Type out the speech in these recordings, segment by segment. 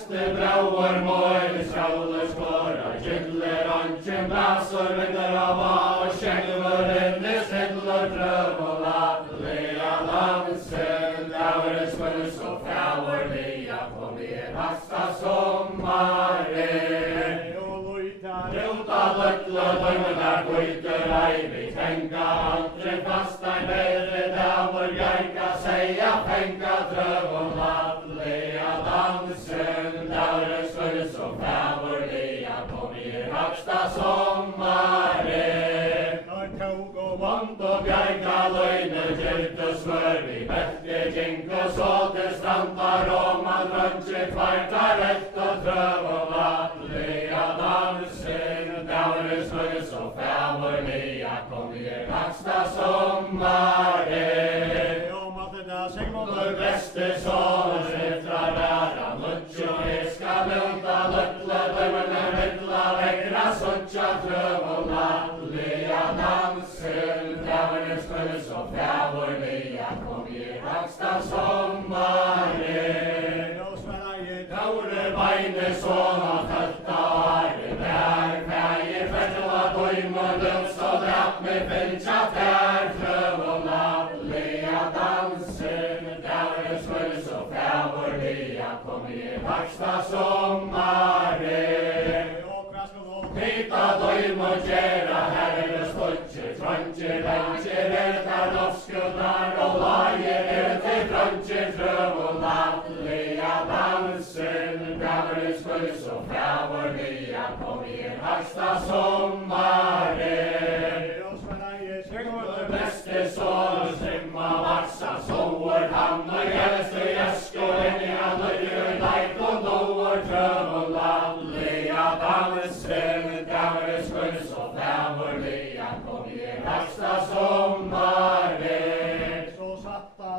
beste bráur móil skjála skora, gillir ankin blasur vindur á og skjengurinn stillar dröm og latlega landsin, dagur skvöld så fjáurliga kom hasta sommarin. Rúta lögla dömurnar guldur ævi, tenga aldrei fastan verri dagur gærga segja fenga dröm og latlega landsin, dagur skvöld så fjáurliga kom hasta sommarin. Vond og bjarga løgnu gyrtu svörvi, betti gengu såte strandar og man röntgi kvartar ett og dröv og latlega dansin, dagur skvöld så fjáurliga kom hasta sommarin. Sigmundur besti sonur sifrar vera, muggju iska lunda lögla dömurnar milla vegra suttja dröv og latlega dansin, dagur skvöld så fjáurliga kom hasta sommarin. Daure beine sona tölta ári, vær fægir fætla dóimundum så drap mig fylgja tær dröv og latlega dansin, dagur skvöld så fjáurliga kom hasta sommarin. Hita dóimund gera herre stuttir, tröngir lengir tarnofskudar og lagir til tröngir dröv og latlega dansin, dagur skvöld så fjáurliga kom hasta sommarin. Sigmundur besti sonur simma vaksa, sóur hann og helstu jeskurinn í hann løgju læk og nóur dröv og latlega dansin, dagur skvöld så fjáurliga kom hasta sommarin.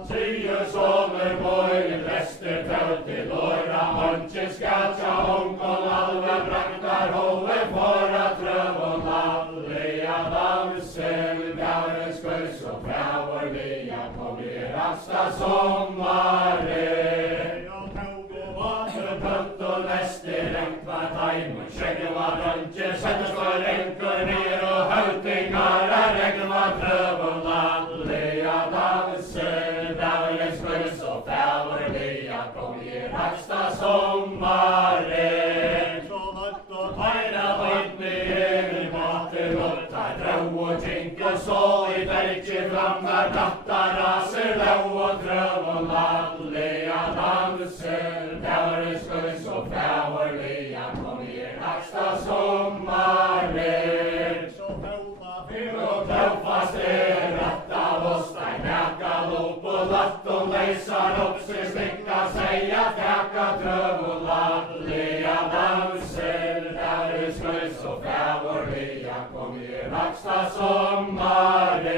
Sigur sonur móil vestur tölti lóra honkin skatja hongon alveg braktar hói fóra dröv og latlega dansin, dagur skvöld så fjáurliga kom hasta sommarin. Pönt og lesti rengt var tæmun, skjeggen var röntgir, settust var rengur nýr og höftingar regn var dröv og latlega dansin, dagur skvöld så fjáurliga kom hasta sommarin. Tæra völdni yfir mati luttar, drau og tingur så í bergi framar dattar rasir lau og dröv og latlega dansin, dagur skvöld så fjáurliga kom hasta sommarin. Og tøffast ratta vostai, mjaka lúp og lattum leysar upp sig stikka segja fjaka dröv og latlega dansin, dagur skvöld så fjáurliga kom hasta sommarin.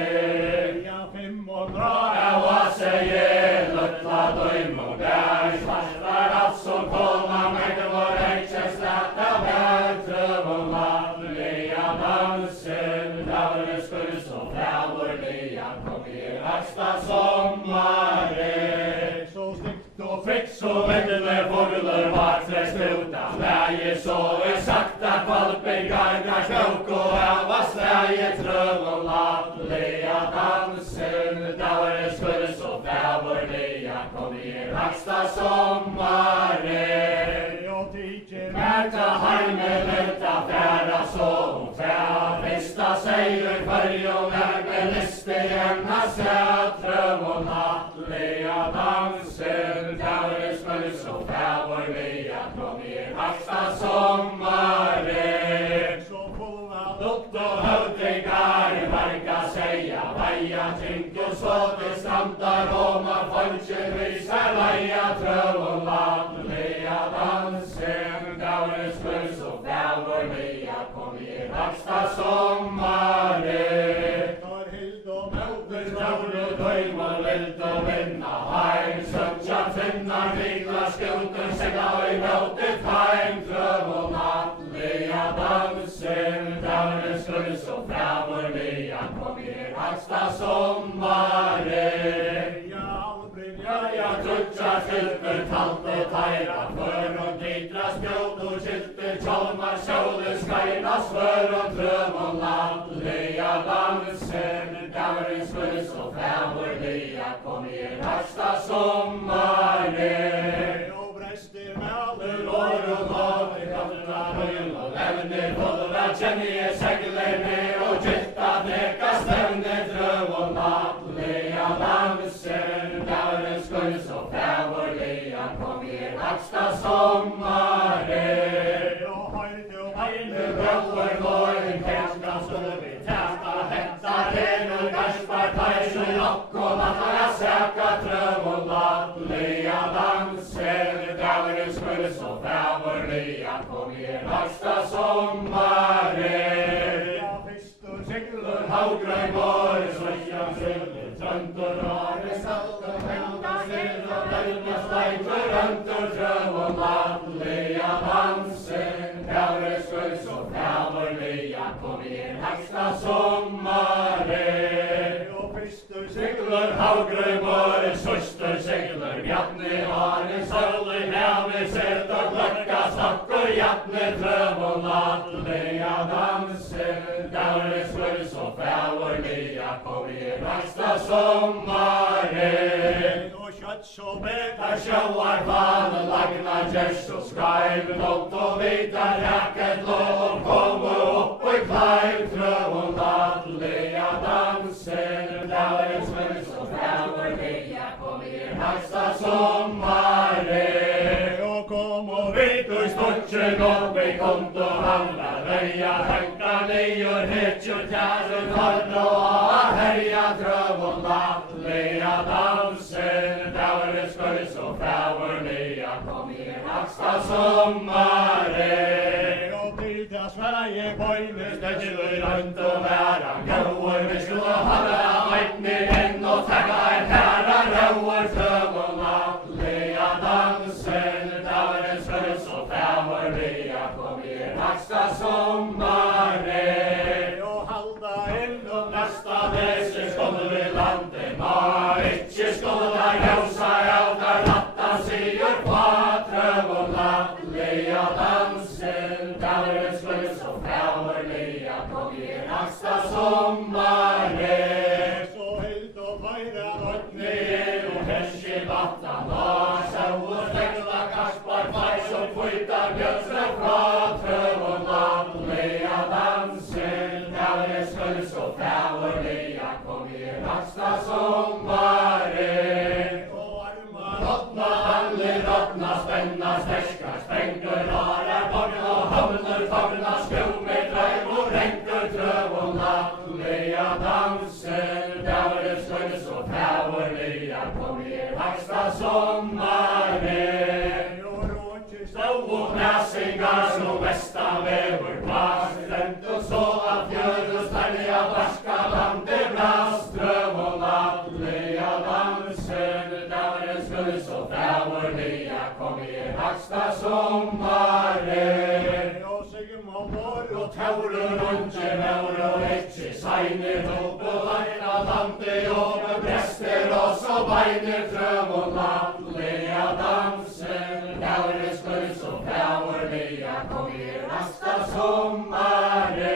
Ewa segir luttla dóimund, bær svartar allt som koma megn og reikjes letta bær dröv og latlega dansin, dagur skvöld så fjáurliga kom hasta sommarin. Og friks og vindler fågler var flest uta, slægir så sakta kvalpir gargar skjók og hava slægir dröv og latlega dansin, dagur skvöld så fjáurliga kom hasta sommarin. Mærta heime lenta fjæra så fjær, vista segur hverjum med listi enna sæt dröv og latlega dansin, dagur skvöld så fjáurliga kom hasta sommarin. Lutt og høvdingar verka segja, veia tingu så til strandar og man folkir vísar leia dröv og latlega dansin, dagur skvöld så fjáurliga kom hasta sommarin. Drauru dóimund vildu vinna heim, söngja finnar vikla skjútur sigla í móti tæm dröv og latlega dansin, dagur skvöld så fjáurliga kom hasta sommarin. Jæja, trutjar skyldur talt og tæra, för og dýr haksta sommaren. Og brestir melur år og lover, gamla røyl og levner, holder kjenner jeg seglerni og gylta dreka stevner, drøv og nattlega danser, dæren skull så fævorliga, kom jeg haksta sommaren. Og høyde og heine brøver våren, kjærska støvi, tæta hetta hen og gaspar teis og lokk og nattlega sæka, drøv og nattlega danser, dæren skull så fævorliga, kom jeg haksta sommaren. Ja, fistur siglur, haugrøy vår, svøsjan siglur, trøndur åre, saltur, hendur, sigur, velja steikur, røndur, drøv og nattlega dansen, dævre skull så fævorliga, kom ég haksta sommaren. Og fistur siglur, haugrøy vår, svøstur siglur, bjarni åre, sølur, hevi, sett og gløkka, stakkur, jatni, drøv og nattlega dansen, dævre skull så fævorliga, kom ég haksta sommaren. Og kjøtt så betar sjøvar fane, lagna gjerst og skreiv, nått og vitar ræket lov, komu opp og kleiv, drøv og nattlega dansen, dævre skull så fævorliga, kom ég haksta sommaren. Og kom og vit og stodgen opp i kont og handla, røya høgta nýjur, hetjur tjærun, horna og herja, drøv og nattlega dansen, dævre skull så fævorliga, kom ég haksta sommaren. Og til ta Sverige bøyne, stedjur rundt og væra, gauur viskul og hana, veitni enn og tekka en herra, rauur, drøv og nattlega dansen, dævre skull så fævorliga, kom ég haksta sommaren. Og halda inn og næsta desi skolder vi lande, ma ikkje skolda ljausa jautar, natta sigur på, drøv og nattlega dansen, dævre skull så fævorliga, kom ég haksta sommaren. Så hild og feira rødni og herski vattan, og sau og stegla kaspar, feis og kvitar bjøtsre fra, drøv og nattlega dansen, dævre skull så fævorliga, kom ég haksta sommaren. Og armar rotna, handlir rotna, spenna, sterskar, sprengur, harar, born og havnur, fagna, skjumi, dreiv og rengur, drøv og nattlega dansen, dævre skull så fævorliga, kom ég haksta sommaren. Og råkir stau og næsingar, så besta vevur, plass, rent og så at fjörus, telja, barska, lande, brast, drøv og nattlega dansen, dævre skull så fævorliga, kom ég haksta sommaren. Og sigum og vor og taurur, unge maur og ikkje seinir, opp og leina lande, og med brester og så beinir, drøv og nattlega dansen, dævre skull så fævorliga, kom ég haksta sommaren.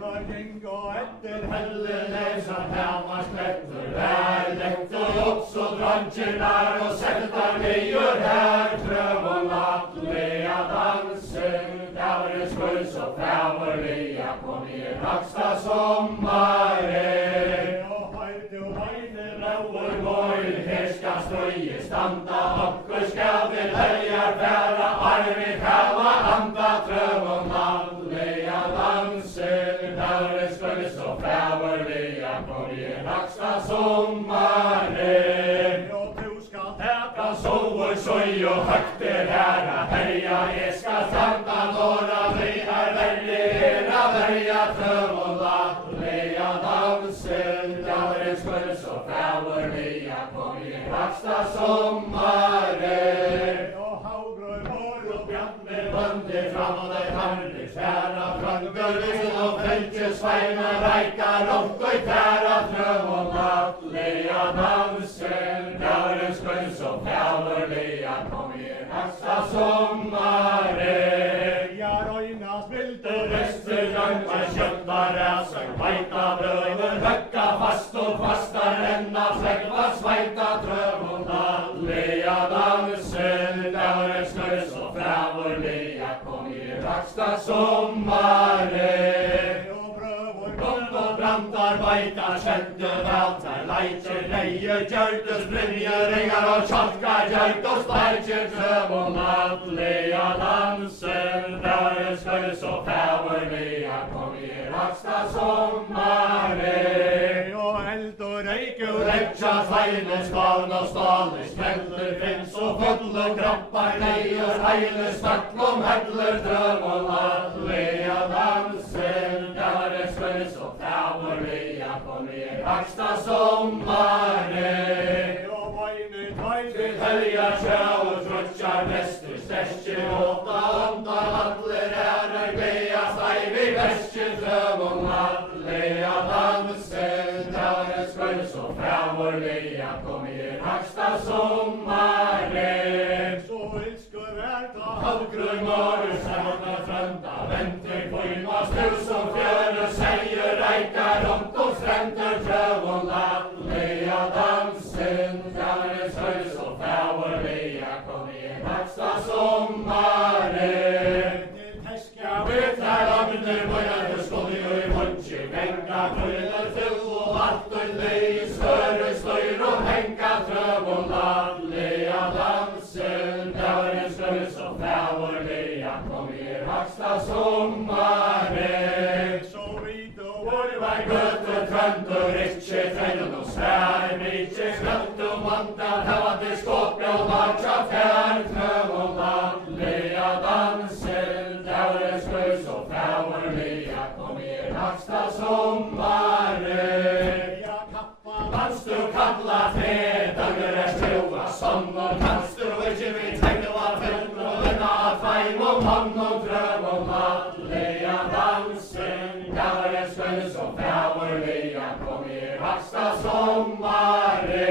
For ting og etter helle leisa, hemar sklettur, vær lekt og joks og drangirnar, og settar nýjur her, drøv og nattlega dansen, dævre skull så fævorliga, kom ég haksta sommaren. Og høyde og heine rauur våil, her skal støye standa, okkur skal vi heljar bæra, arvi kava anda, drøv og nattlega dansen, dævre skull så fævorliga, kom ég haksta sommaren. Og du skal teka sovur, søy og høgt herra, herja, jeg skal standa, nåra vi verri verja, drøv og nattlega dansen, dævre skull så fævorliga, kom ég haksta sommaren. Og haugrøy vår og bjarni bøndi, fram og dei harri, færa, frøngur, vill og feltje, sveina, reika, ronk og tæra, drøv og nattlega dansen, dævre skull så fævorliga, kom ég haksta sommaren. Ja, røynas vildur, restur, røyma, kjøtta, ræsa, veita, brøver, høgga, fast og fasta, renna, flegva, sveita, drøv fävorliga kom i raxta sommare. Kom och brandarbeitar kjente vältar, leiter, leie, gjørtes, brynjer, ringar og tjalkar, gjørtes, leiter, drøv og nattliga dansen. Der skal så fævorliga kom i raxta sommare. Og eld og røyk og rekja, sveine, skavn og stale, smelter, finns og fulle kroppar, leier, heile, stakklom, hegler, drøv og nattliga dansen. Der skal så fævorliga kom i raxta sommare. Og vajne tøy til helga sjø og trutjar vestur, sterskir åta ånda, atler ærer gleas, eivi verskir drøv og nattliga dansen. Der skal så fævorliga kom i raxta sommare. Så ilskur verda havgrunn morur, sævna trønda, venter kvinna, snu som fjøre, seier, reikar, rundt og strender, drøv og nattliga dansen. Der skal så fævorliga kom i raxta sommare. Vittar agner bøyade skål i munnkje, venka krøyner til og attor lei, større støyr og henka trøv og nattliga dansen. Der skal så fævorliga kom i raxta sommare. Så vidt og vårvei gøte trønder, ikkje trennen og svær, ikkje skrøtt og manta, tavate skåpe og marcha fjær, trøv og nattliga dansen. Der skal så fævorliga kom i raxta sommare. Kanst du kalla fred, dager stjua sånn, og kanst du ikke vi tegne var felt, og vinna feim og mann og drøv og nattliga dansen. Der skal så fævorliga kom i raxta sommare.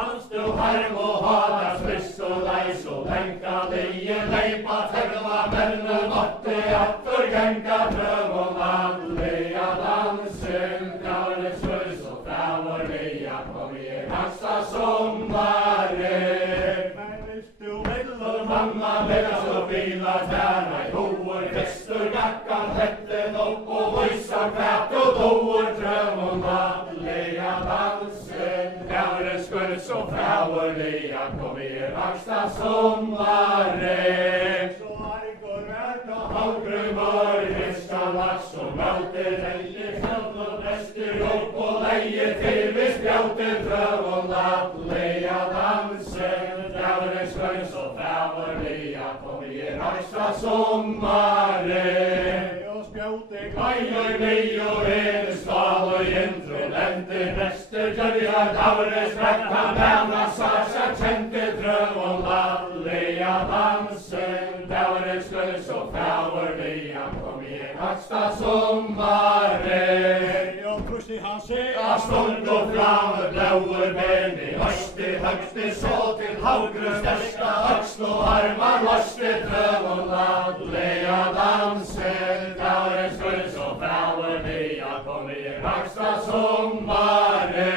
Kanst du harm og hada spliss og leis og lenka leie, leipa tegna menne måtte attor genka drøv og nattliga dansen. Der skal så fævorliga kom i raxta sommare. Men hvis du vil og mamma leggas og bila tæra i hoer, vestur gakkan hetten opp og voisa kvært og doer, drøv og nattliga dansen. Der skal så fævorliga kom i raxta sommare. Så argår verda havgrunn var, fiska, laks og mølter, heller, kjøtt og brester, opp og leie til vi spjauter, drøv og nattliga dansen. Der skal så fævorliga kom i raxta sommare. Og spjauter gaier vei og ene skal og jentro, lente, brester, gjørjar, davre, strekka, bæna, sarsa, kjente, drøv og nattliga dansen. Der skal så fævorliga kom i raxta sommare. Og plutselig han ser stund og frame, blauer ben i høyste, høgste, så til havgrunn, sterska, øksl og armar, lorste, drøv og nattliga dansen. Der skal så fævorliga kom i raxta sommare.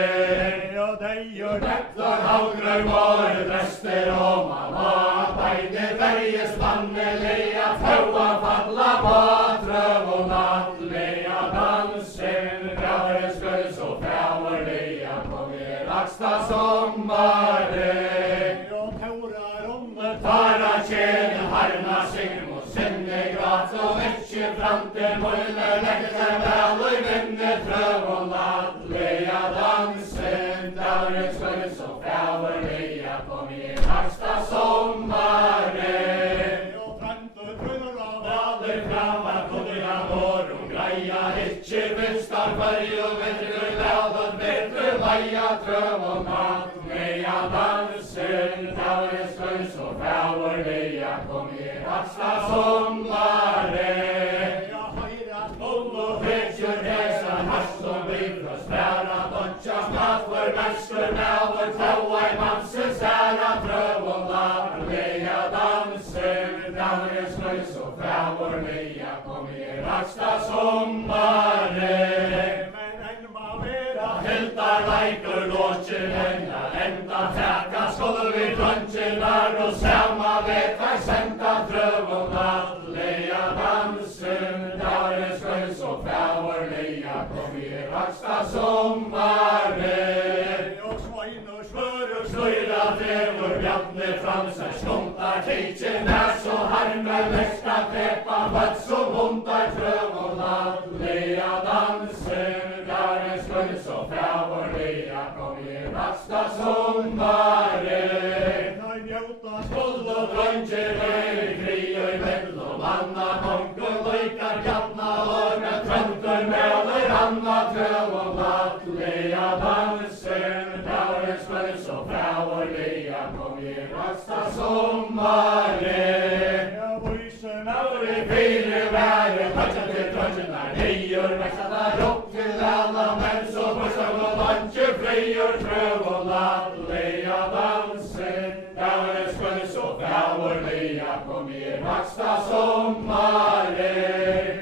Og deier nektar havgrunn var, drester og mamma, beine berges vannelia, taua falla på, drøv og nattliga dansen. Der skal så fævorliga kom i raxta sommare. Og taurar tara tjene, harna, sigm og sinne, grat og ikkje frante, møyne, lekte, vel og vinne, drøv og nattliga dansen. Der skal så fævorliga kom i raxta sommare. Og frante trøyner av valer framar, kodja vår og greia, ikkje vinstar farg og vinner, vel og bedre leia, drøv og nattliga dansen. Der skal så fævorliga kom i raxta sommare. Og fetsjur hesa, hass og bifra, sværa, dodja, smatfor, mennesker, melver, taua i manse, særa, drøv og nattliga dansen. Der skal så fævorliga kom i raxta sommare. Men enn ma vera hildar leikur, låtjer hennar, enda teka, skål vi drøntjenar og selma vet hver sänta dröm och nattliga dansen. Dagens skön så fävorliga kom i högsta sommaren. Och svajn och svör och Slöjda trevor Bjarne Fransen skontar tidsen är så harmar nästa täppa vad som hundar dröm och nattliga dansen. Dagens skön så fävorliga kom i högsta sommaren. Nej, njóta Skull och drönger är i krig och i väll och manna konkur lojkar Bjarna och med tröntur mäler Anna dröm och nattliga dansen. Dagens skön så fävorliga kom i högsta sommaren. jag vysen Nauri fyra värre, toucha till tröntjorna, nior, växlar upp till alla män så bussar och luncher, frior, tröv och nattliga dansen. Dagens skön så fävorliga kom i högsta sommaren.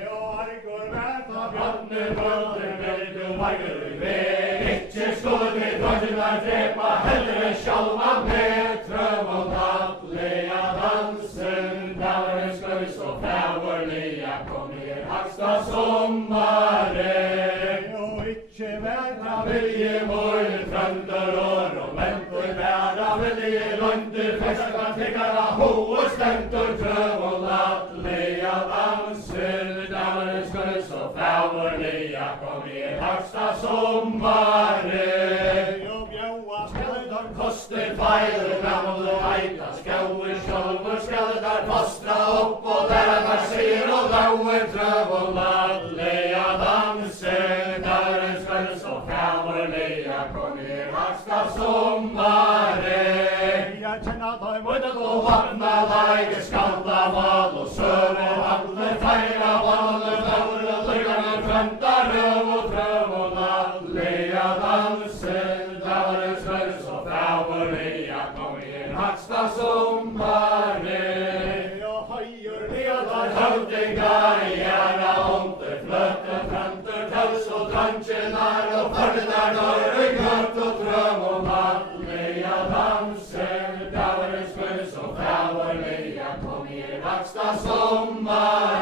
jag argår väta Bjarne bröder vill du vargar i väg, inte skulle tröntjorna träppa hellre själva med tröv och nattliga dansen. Dagens skön så fävorliga kom i högsta sommaren. och icke väta Vilje moj trönder och mentor bära vilje lunder fästa tiggara ho och stentor tröv och nattliga danser. Dagens skön så fävorliga kom i högsta sommaren. jag bjauas skaldar Koster feil, gammal og eita, skauer sjálfur skaldar fostra upp og lærarnar sier og lauer tröv og nattliga danser. Dagens skön så fävorliga kom i högsta sommaren. jag känner dig Vøydet og vatna leide skanda mal og søv og alle feira valle laur og lygarna frønta røv og trøv og nattliga danser. Dagens skön så fävorliga kom i högsta sommaren. jag höjer Ledar hövdingar i ära onter flöten frönter töls och dröntjenar och fördenar dörr i gött och dröm och nattliga danser. Dagens skön så fävorliga kom i högsta sommaren.